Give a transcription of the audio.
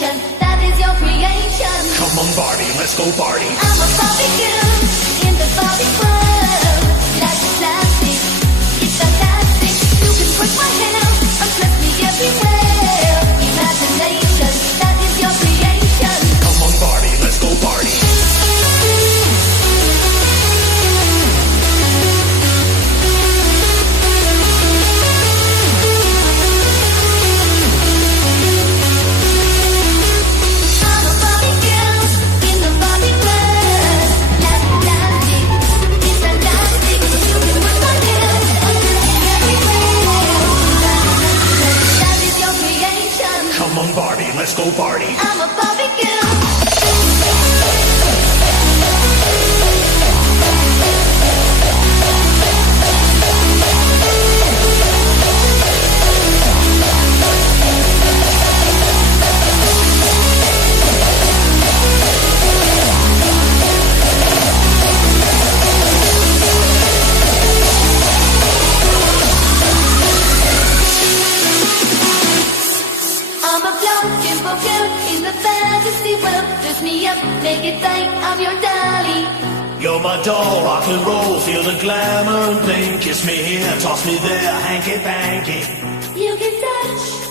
imagination, that is your creation. Come on, Barbie, let's go party. I'm a Barbie girl in the Barbie world. Like plastic, it's fantastic. You can push my hair, undress me everywhere. Imagination, that is your creation. Come on, Barbie, let's go party. Come on, Barbie, let's go party. I'm a Barbie girl. I'm a beautiful girl in the fantasy world. Dress me up, make it tight, I'm your dolly. You're my doll, rock and roll, feel the glamour and bling. Kiss me here, toss me there, hanky panky. You can touch